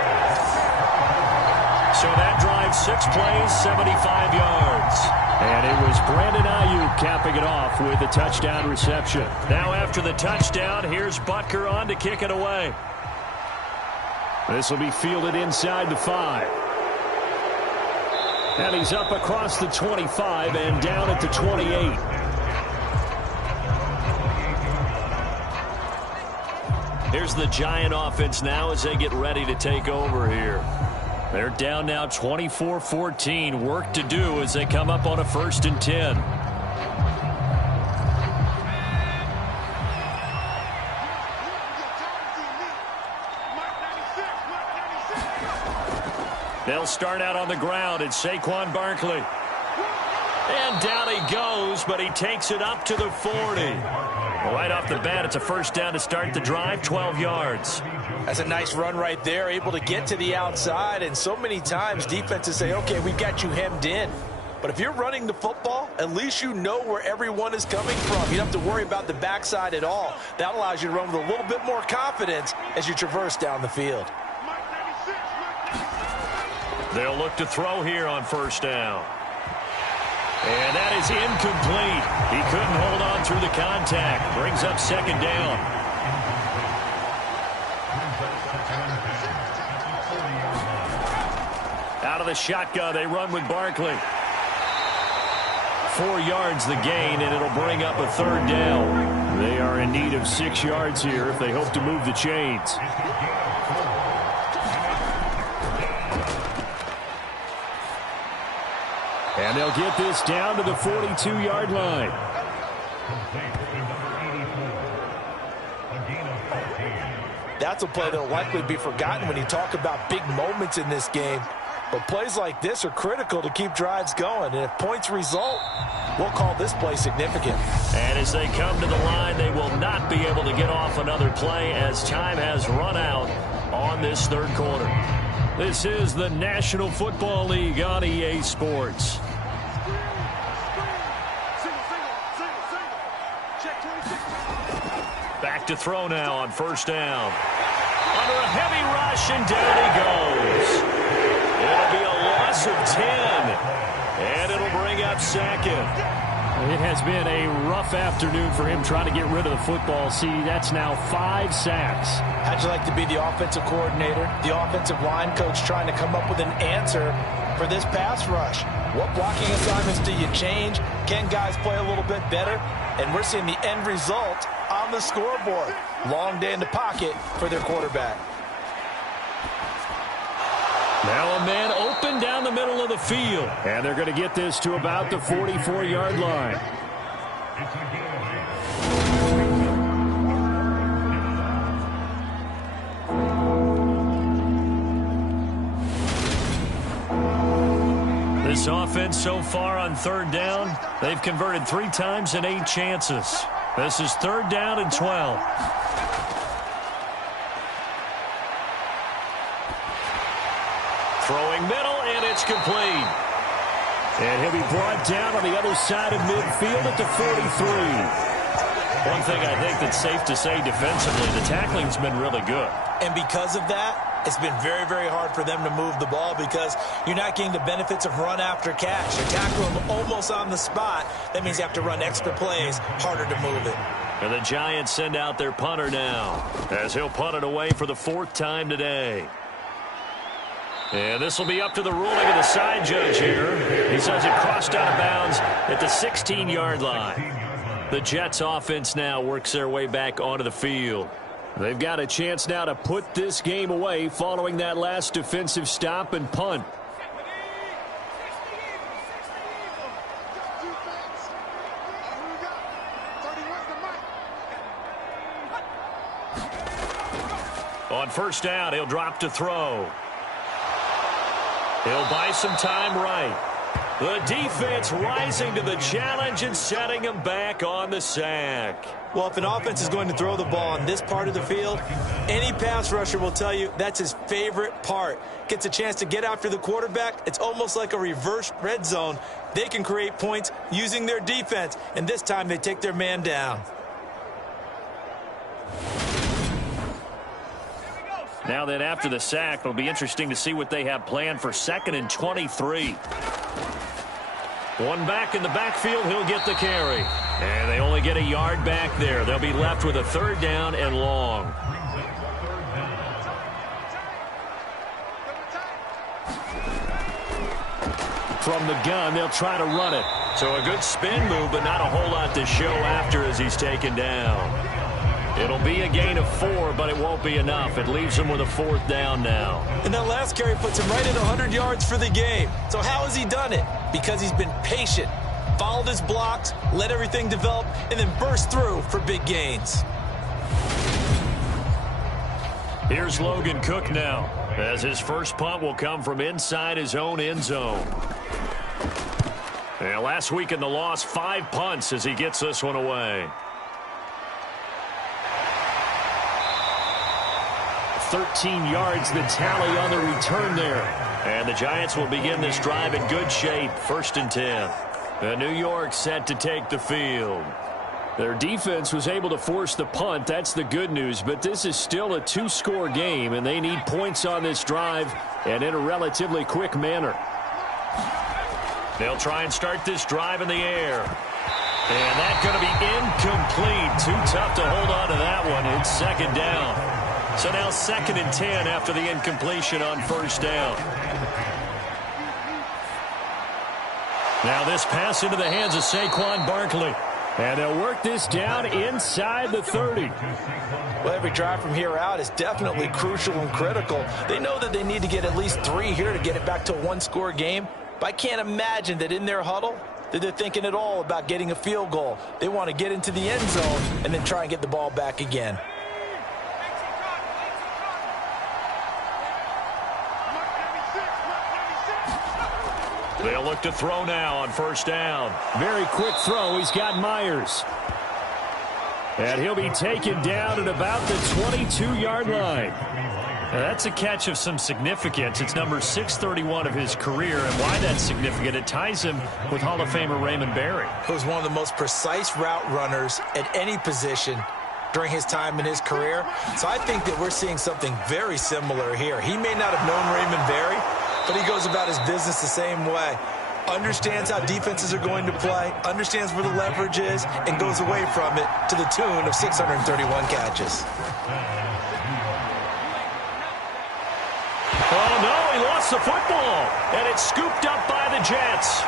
So that drive, 6 plays, 75 yards. And it was Brandon Ayuk capping it off with a touchdown reception. Now after the touchdown, here's Butker on to kick it away. This will be fielded inside the 5. And he's up across the 25 and down at the 28. Here's the Giant offense now as they get ready to take over here. They're down now 24-14. Work to do as they come up on a 1st and 10. They'll start out on the ground. It's Saquon Barkley. And down he goes, but he takes it up to the 40. Right off the bat, it's a first down to start the drive, 12 yards. That's a nice run right there, able to get to the outside. And so many times defenses say, okay, we've got you hemmed in. But if you're running the football, at least you know where everyone is coming from. You don't have to worry about the backside at all. That allows you to run with a little bit more confidence as you traverse down the field. They'll look to throw here on first down. And that is incomplete. He couldn't hold on through the contact. Brings up 2nd down. Out of the shotgun, they run with Barkley. 4 yards the gain, and it'll bring up a 3rd down. They are in need of 6 yards here if they hope to move the chains. And they'll get this down to the 42-yard line. That's a play that will likely be forgotten when you talk about big moments in this game. But plays like this are critical to keep drives going. And if points result, we'll call this play significant. And as they come to the line, they will not be able to get off another play as time has run out on this 3rd quarter. This is the National Football League on EA Sports. Back to throw now on first down. Under a heavy rush, and down he goes. It'll be a loss of 10, and it'll bring up 2nd. It has been a rough afternoon for him trying to get rid of the football. See, that's now 5 sacks. How'd you like to be the offensive coordinator, the offensive line coach trying to come up with an answer for this pass rush? What blocking assignments do you change? Can guys play a little bit better? And we're seeing the end result on the scoreboard. Long day in the pocket for their quarterback. Now a man open down the middle of the field. And they're going to get this to about the 44-yard line. This offense so far on third down, they've converted 3 times in 8 chances. This is 3rd down and 12. Throwing middle, and it's complete. And he'll be brought down on the other side of midfield at the 43. One thing I think that's safe to say defensively, the tackling's been really good. And because of that, it's been very, very hard for them to move the ball because you're not getting the benefits of run after catch. You're tackling them almost on the spot. That means you have to run extra plays, harder to move it. And the Giants send out their punter now as he'll punt it away for the 4th time today. And this will be up to the ruling of the side judge here. He says it crossed out of bounds at the 16-yard line. The Jets offense now works their way back onto the field. They've got a chance now to put this game away following that last defensive stop and punt. On 1st down, he'll drop to throw. He'll buy some time right. The defense rising to the challenge and setting him back on the sack. Well, if an offense is going to throw the ball on this part of the field, any pass rusher will tell you that's his favorite part. Gets a chance to get after the quarterback. It's almost like a reverse red zone. They can create points using their defense, and this time they take their man down. Now then, after the sack, it'll be interesting to see what they have planned for 2nd and 23. One back in the backfield, he'll get the carry. And they only get a yard back there. They'll be left with a 3rd down and long. From the gun, they'll try to run it. So a good spin move, but not a whole lot to show after as he's taken down. It'll be a gain of 4, but it won't be enough. It leaves him with a 4th down now. And that last carry puts him right at 100 yards for the game. So how has he done it? Because he's been patient, followed his blocks, let everything develop, and then burst through for big gains. Here's Logan Cook now, as his first punt will come from inside his own end zone. And last week in the loss, 5 punts as he gets this one away. 13 yards the tally on the return there. And the Giants will begin this drive in good shape. 1st and 10. And New York set to take the field. Their defense was able to force the punt. That's the good news. But this is still a 2-score game, and they need points on this drive and in a relatively quick manner. They'll try and start this drive in the air. And that's going to be incomplete. Too tough to hold on to that one. It's 2nd down. So now 2nd and 10 after the incompletion on 1st down. Now this pass into the hands of Saquon Barkley. And they'll work this down inside the 30. Well, every drive from here out is definitely crucial and critical. They know that they need to get at least 3 here to get it back to a 1-score game. But I can't imagine that in their huddle that they're thinking at all about getting a field goal. They want to get into the end zone and then try and get the ball back again. They'll look to throw now on 1st down. Very quick throw. He's got Myers. And he'll be taken down at about the 22-yard line. Now that's a catch of some significance. It's number 631 of his career. And why that's significant, it ties him with Hall of Famer Raymond Berry. He was one of the most precise route runners at any position during his time in his career. So I think that we're seeing something very similar here. He may not have known Raymond Berry, but he goes about his business the same way. Understands how defenses are going to play, understands where the leverage is, and goes away from it to the tune of 631 catches. Oh, no, he lost the football, and it's scooped up by the Jets.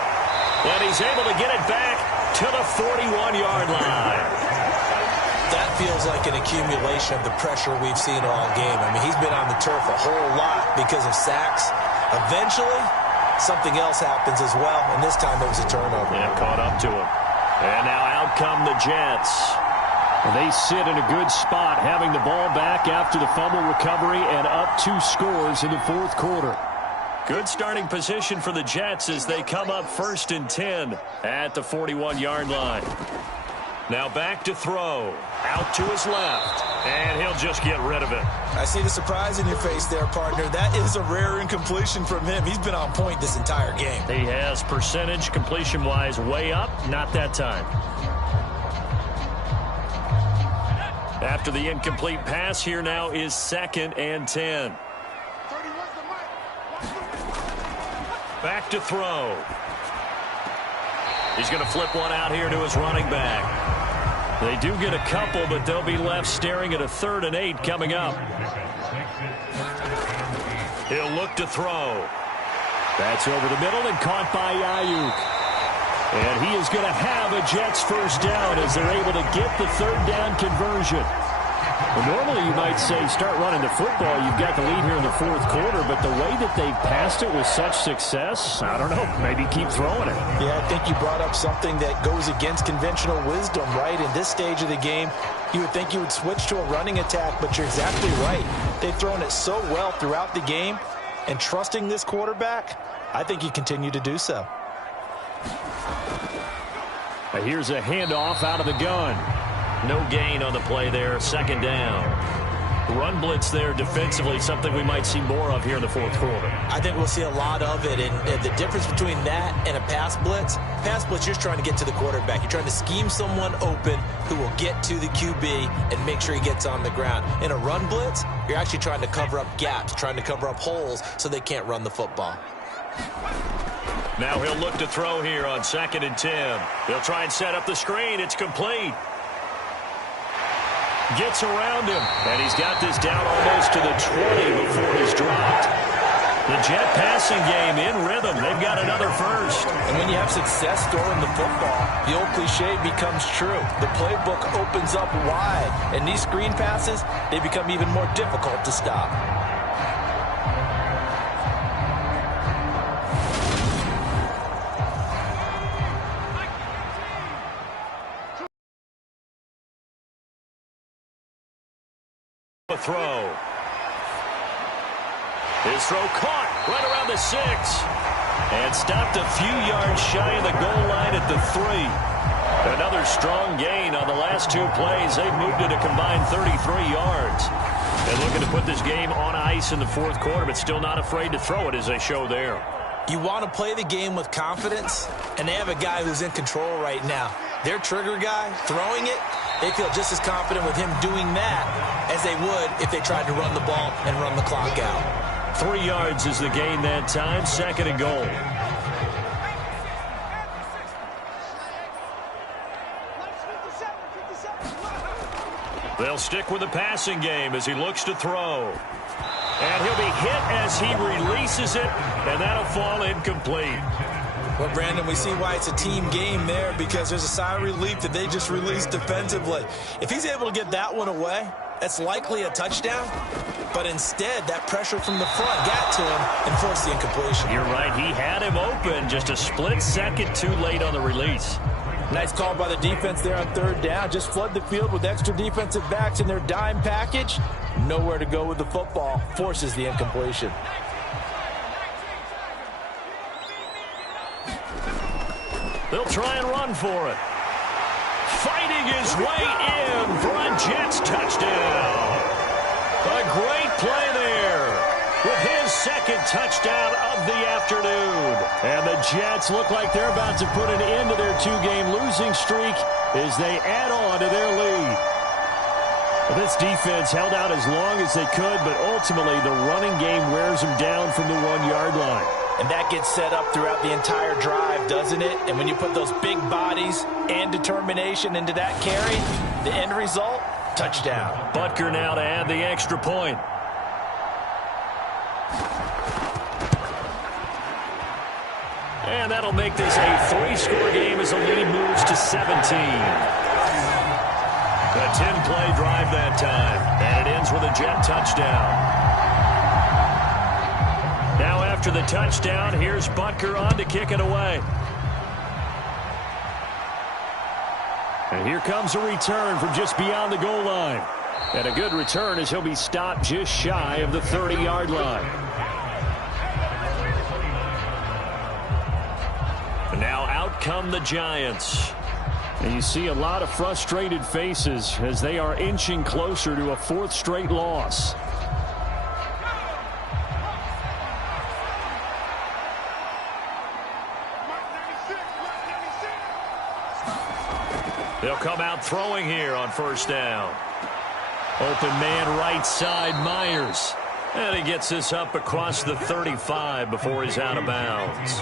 And he's able to get it back to the 41-yard line. That feels like an accumulation of the pressure we've seen all game. I mean, he's been on the turf a whole lot because of sacks. Eventually, something else happens as well, and this time it was a turnover. Yeah, caught up to him. And now out come the Jets. And they sit in a good spot, having the ball back after the fumble recovery and up 2 scores in the fourth quarter. Good starting position for the Jets as they come up 1st and 10 at the 41-yard line. Now back to throw. Out to his left. And he'll just get rid of it. I see the surprise in your face there, partner. That is a rare incompletion from him. He's been on point this entire game. He has percentage completion-wise way up. Not that time. After the incomplete pass, here now is 2nd and 10. Back to throw. He's going to flip one out here to his running back. They do get a couple, but they'll be left staring at a 3rd and 8 coming up. He'll look to throw. That's over the middle and caught by Ayuk. And he is going to have a Jets first down as they're able to get the 3rd down conversion. Well, normally you might say start running the football. You've got the lead here in the fourth quarter, but the way that they've passed it with such success, I don't know, maybe keep throwing it. Yeah, I think you brought up something that goes against conventional wisdom, right? In this stage of the game, you would think you would switch to a running attack, but you're exactly right. They've thrown it so well throughout the game, and trusting this quarterback, I think you continue to do so. Here's a handoff out of the gun. No gain on the play there, 2nd down. Run blitz there defensively, something we might see more of here in the fourth quarter. I think we'll see a lot of it, and the difference between that and a pass blitz, you're just trying to get to the quarterback. You're trying to scheme someone open who will get to the QB and make sure he gets on the ground. In a run blitz, you're actually trying to cover up gaps, trying to cover up holes so they can't run the football. Now he'll look to throw here on 2nd and 10. He'll try and set up the screen. It's complete. Gets around him, and he's got this down almost to the 20 before he's dropped. The Jet passing game in rhythm. They've got another first. And when you have success throwing the football, the old cliche becomes true. The playbook opens up wide, and these screen passes, they become even more difficult to stop. Throw. His throw caught right around the 6 and stopped a few yards shy of the goal line at the 3. Another strong gain on the last 2 plays. They've moved it a combined 33 yards. And looking to put this game on ice in the fourth quarter, but still not afraid to throw it as they show there. You want to play the game with confidence, and they have a guy who's in control right now. Their trigger guy throwing it, they feel just as confident with him doing that as they would if they tried to run the ball and run the clock out. 3 yards is the gain that time, 2nd and goal. They'll stick with the passing game as he looks to throw. And he'll be hit as he releases it, and that'll fall incomplete. Well, Brandon, we see why it's a team game there, because there's a sigh of relief that they just released defensively. If he's able to get that one away, that's likely a touchdown. But instead, that pressure from the front got to him and forced the incompletion. You're right. He had him open, just a split second too late on the release. Nice call by the defense there on 3rd down. Just flood the field with extra defensive backs in their dime package. Nowhere to go with the football. Forces the incompletion. They'll try and run for it. Fighting his way in for a Jets touchdown. A great play there with his 2nd touchdown of the afternoon. And the Jets look like they're about to put an end to their 2-game losing streak as they add on to their lead. This defense held out as long as they could, but ultimately the running game wears them down from the 1-yard line. And that gets set up throughout the entire drive, doesn't it? And when you put those big bodies and determination into that carry, the end result, touchdown. Butker now to add the extra point. And that'll make this a 3-score game as the lead moves to 17. A 10-play drive that time, and it ends with a Jet touchdown. Now after the touchdown, here's Butker on to kick it away. And here comes a return from just beyond the goal line. And a good return as he'll be stopped just shy of the 30-yard line. And now out come the Giants. And you see a lot of frustrated faces as they are inching closer to a fourth straight loss. They'll come out throwing here on first down. Open man right side, Myers. And he gets this up across the 35 before he's out of bounds.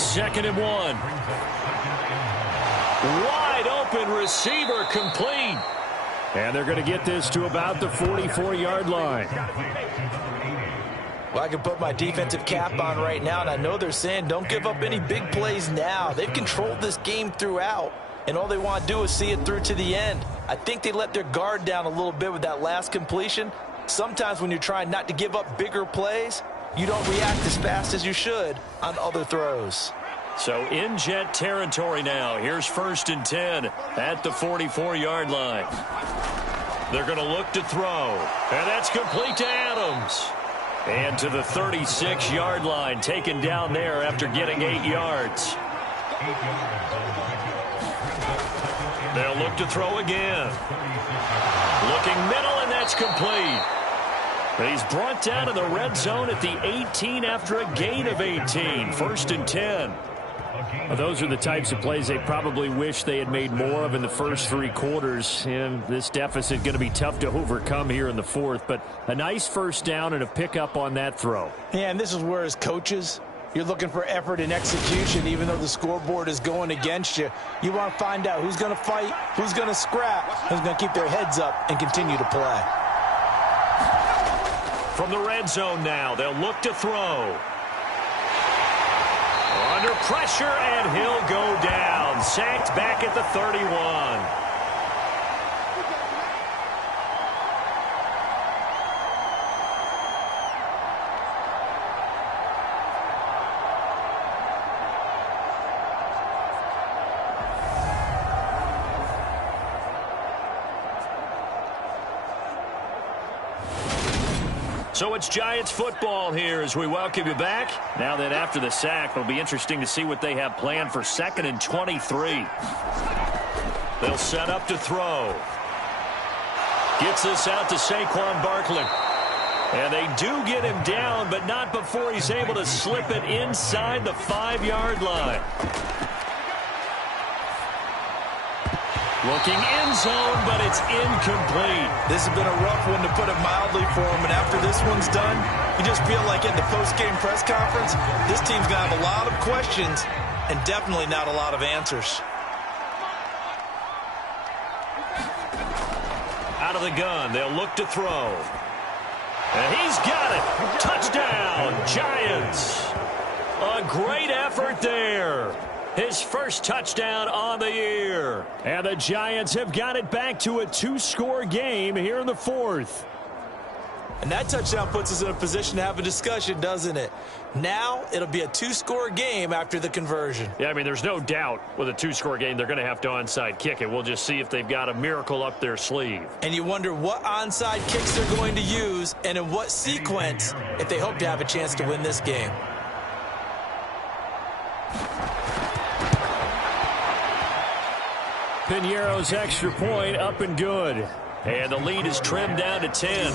Second and 1. Wide open receiver complete. And they're going to get this to about the 44-yard line. Well, I can put my defensive cap on right now, and I know they're saying don't give up any big plays now. They've controlled this game throughout, and all they want to do is see it through to the end. I think they let their guard down a little bit with that last completion. Sometimes when you're trying not to give up bigger plays, you don't react as fast as you should on other throws. So in Jet territory now. Here's first and 10 at the 44-yard line. They're going to look to throw, and that's complete to Adams. And to the 36-yard line, taken down there after getting 8 yards. They'll look to throw again. Looking middle, and that's complete. He's brought down in the red zone at the 18 after a gain of 18. First and 10. Well, those are the types of plays they probably wish they had made more of in the first 3 quarters. And this deficit going to be tough to overcome here in the fourth. But a nice first down and a pickup on that throw. Yeah, and this is where as coaches, you're looking for effort and execution. Even though the scoreboard is going against you, you want to find out who's going to fight, who's going to scrap, who's going to keep their heads up and continue to play. From the red zone now, they'll look to throw. Under pressure, and he'll go down. Sacked back at the 31. So it's Giants football here as we welcome you back. Now that after the sack, it'll be interesting to see what they have planned for 2nd and 23. They'll set up to throw. Gets this out to Saquon Barkley. And they do get him down, but not before he's able to slip it inside the 5-yard line. Looking end zone, but it's incomplete. This has been a rough one, to put it mildly, for him. And after this one's done, you just feel like in the post-game press conference, this team's going to have a lot of questions and definitely not a lot of answers. Out of the gun, they'll look to throw. And he's got it. Touchdown, Giants. A great effort there. His first touchdown on the year. And the Giants have got it back to a 2-score game here in the fourth. And that touchdown puts us in a position to have a discussion, doesn't it? Now it'll be a 2-score game after the conversion. Yeah, I mean, there's no doubt with a 2-score game, they're going to have to onside kick it. We'll just see if they've got a miracle up their sleeve. And you wonder what onside kicks they're going to use and in what sequence if they hope to have a chance to win this game. Piñeiro's extra point up and good. And the lead is trimmed down to 10.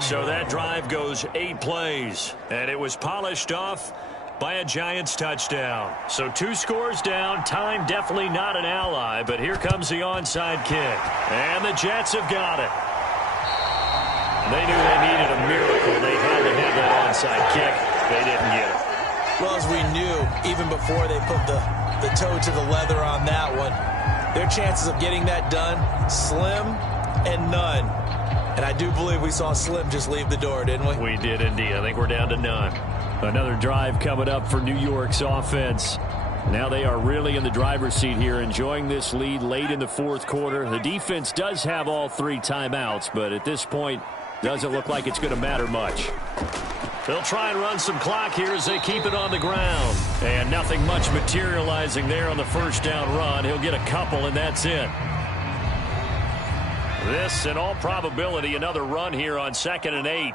So that drive goes 8 plays. And it was polished off by a Giants touchdown. So 2 scores down. Time definitely not an ally. But here comes the onside kick. And the Jets have got it. They knew they needed a miracle. They had to have that onside kick. They didn't get it. Well, as we knew, even before they put the toe to the leather on that one, their chances of getting that done, slim and none. And I do believe we saw Slim just leave the door, didn't we? We did indeed. I think we're down to none. Another drive coming up for New York's offense. Now they are really in the driver's seat here, enjoying this lead late in the fourth quarter. The defense does have all 3 timeouts, but at this point, doesn't look like it's going to matter much. They'll try and run some clock here as they keep it on the ground. And nothing much materializing there on the first down run. He'll get a couple, and that's it. This, in all probability, another run here on 2nd and 8.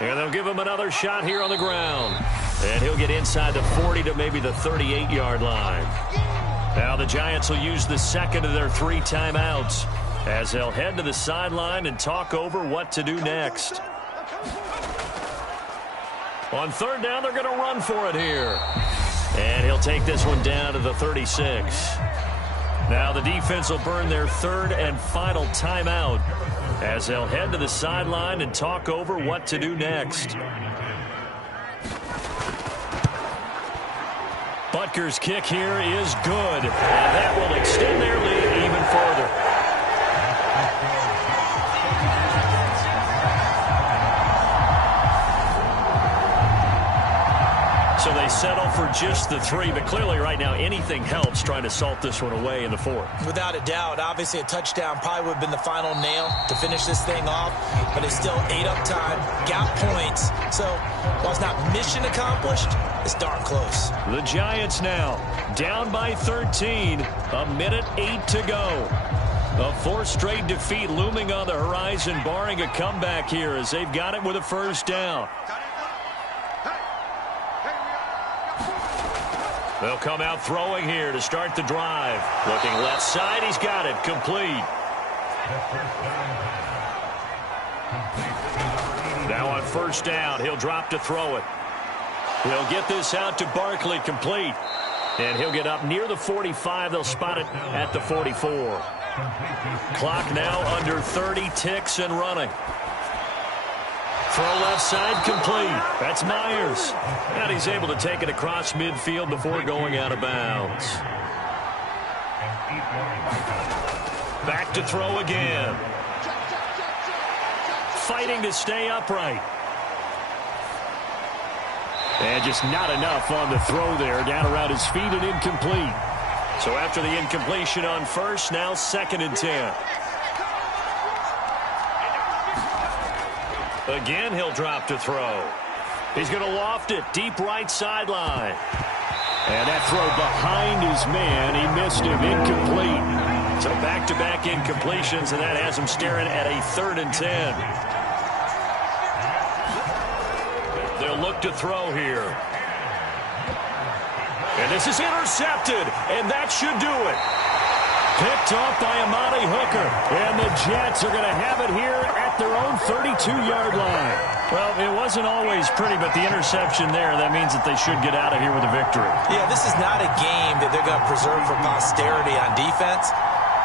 And they'll give him another shot here on the ground. And he'll get inside the 40 to maybe the 38-yard line. Now the Giants will use the second of their 3 timeouts as they'll head to the sideline and talk over what to do next. On 3rd down, they're going to run for it here. And he'll take this one down to the 36. Now the defense will burn their 3rd and final timeout as they'll head to the sideline and talk over what to do next. Butker's kick here is good, and that will extend their lead even further. So they settle for just the 3, but clearly right now anything helps trying to salt this one away in the 4th. Without a doubt, obviously a touchdown probably would have been the final nail to finish this thing off, but it's still 8 up time, got points. So while it's not mission accomplished, it's darn close. The Giants now down by 13, a minute 8 to go. A 4th straight defeat looming on the horizon, barring a comeback here as they've got it with a first down. They'll come out throwing here to start the drive. Looking left side, he's got it, complete. Now on first down, he'll drop to throw it. He'll get this out to Barkley, complete. And he'll get up near the 45. They'll spot it at the 44. Clock now under 30 ticks and running. Throw left side, complete. That's Myers. And he's able to take it across midfield before going out of bounds. Back to throw again. Fighting to stay upright. And just not enough on the throw there. Down around his feet and incomplete. So after the incompletion on first, now 2nd and 10. Again, he'll drop to throw. He's going to loft it deep right sideline. And that throw behind his man, he missed him, incomplete. So back-to-back incompletions, and that has him staring at a 3rd and 10. They'll look to throw here. And this is intercepted, and that should do it. Picked off by Amani Hooker. And the Jets are going to have it here at their own 32-yard line. Well, it wasn't always pretty, but the interception there, that means that they should get out of here with a victory. Yeah, this is not a game that they're going to preserve for posterity on defense,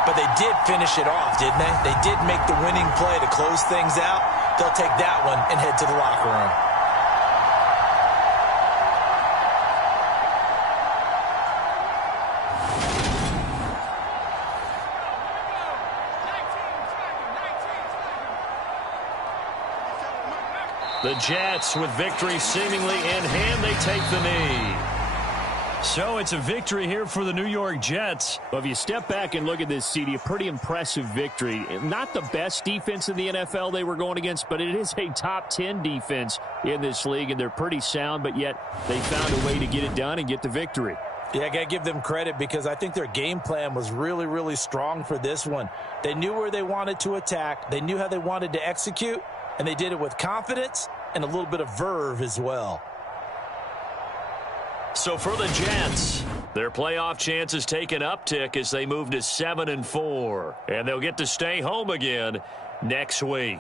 but they did finish it off, didn't they? They did make the winning play to close things out. They'll take that one and head to the locker room. The Jets, with victory seemingly in hand, they take the knee. So it's a victory here for the New York Jets. Well, if you step back and look at this, CD, a pretty impressive victory. Not the best defense in the NFL they were going against, but it is a top 10 defense in this league, and they're pretty sound, but yet they found a way to get it done and get the victory. Yeah, I got to give them credit because I think their game plan was really, really strong for this one. They knew where they wanted to attack. They knew how they wanted to execute, and they did it with confidence and a little bit of verve as well. So for the Jets, their playoff chances take an uptick as they move to 7-4. And they'll get to stay home again next week.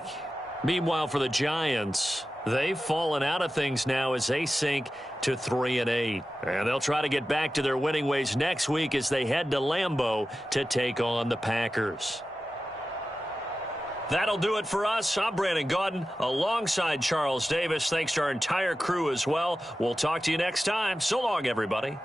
Meanwhile, for the Giants, they've fallen out of things now as they sink to 3-8. And they'll try to get back to their winning ways next week as they head to Lambeau to take on the Packers. That'll do it for us. I'm Brandon Gaudin alongside Charles Davis. Thanks to our entire crew as well. We'll talk to you next time. So long, everybody.